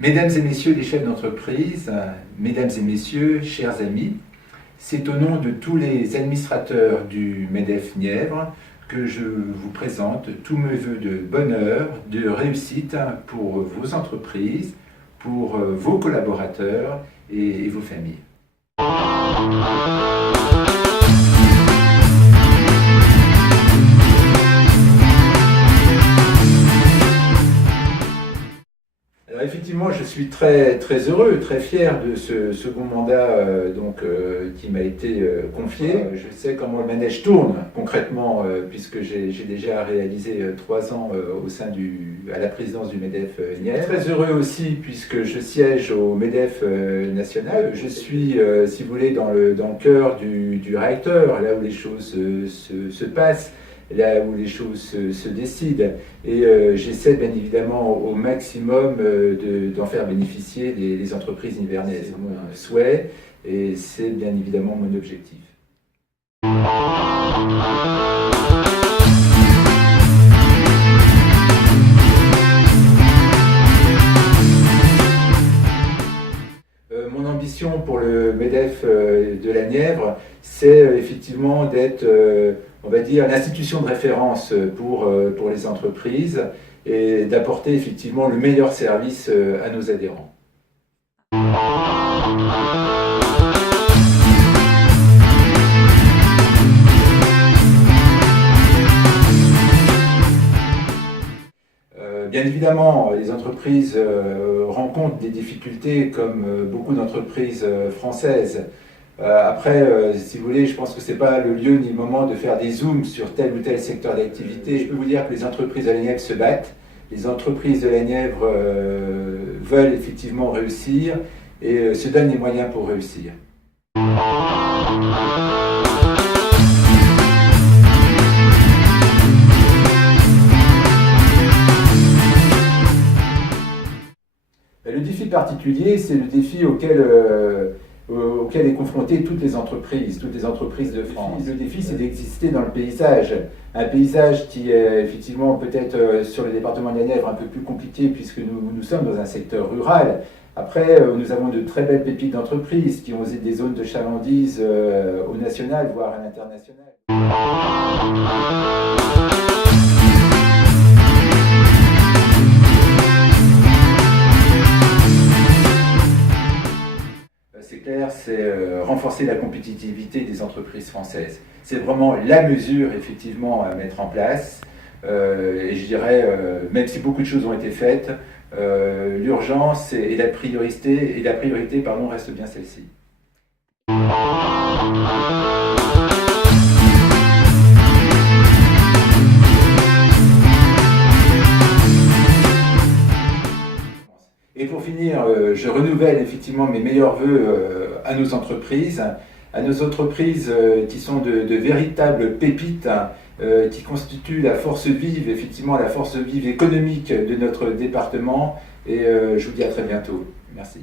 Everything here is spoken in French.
Mesdames et messieurs les chefs d'entreprise, mesdames et messieurs, chers amis, c'est au nom de tous les administrateurs du MEDEF Nièvre que je vous présente tous mes vœux de bonheur, de réussite pour vos entreprises, pour vos collaborateurs et vos familles. Alors effectivement, je suis très heureux, très fier de ce second mandat qui m'a été confié. Je sais comment le manège tourne concrètement, puisque j'ai déjà réalisé 3 ans à la présidence du MEDEF Nièvre. Très heureux aussi puisque je siège au MEDEF national. Je suis, si vous voulez, dans le cœur du réacteur, là où les choses se passent, là où les choses se décident, et j'essaie bien évidemment au maximum d'en faire bénéficier les entreprises nivernaises. C'est mon souhait et c'est bien évidemment mon objectif. Mon ambition pour le MEDEF de la Nièvre, c'est effectivement d'être, on va dire, l'institution de référence pour les entreprises et d'apporter effectivement le meilleur service à nos adhérents. Bien évidemment, les entreprises rencontrent des difficultés comme beaucoup d'entreprises françaises. Après, si vous voulez, je pense que ce n'est pas le lieu ni le moment de faire des zooms sur tel ou tel secteur d'activité. Je peux vous dire que les entreprises de la Nièvre se battent. Les entreprises de la Nièvre veulent effectivement réussir et se donnent les moyens pour réussir. Le défi particulier, c'est le défi auquel est confrontée toutes les entreprises de France. Le défi, c'est d'exister dans le paysage. Un paysage qui est effectivement peut-être sur le département de la Nièvre un peu plus compliqué puisque nous sommes dans un secteur rural. Après, nous avons de très belles pépites d'entreprises qui ont des zones de chalandise au national, voire à l'international. C'est clair, c'est renforcer la compétitivité des entreprises françaises. C'est vraiment la mesure effectivement à mettre en place. Et je dirais, même si beaucoup de choses ont été faites, l'urgence et la priorité reste bien celle-ci. Et pour finir, je renouvelle effectivement mes meilleurs vœux à nos entreprises qui sont de véritables pépites, qui constituent la force vive, effectivement la force vive économique de notre département. Et je vous dis à très bientôt. Merci.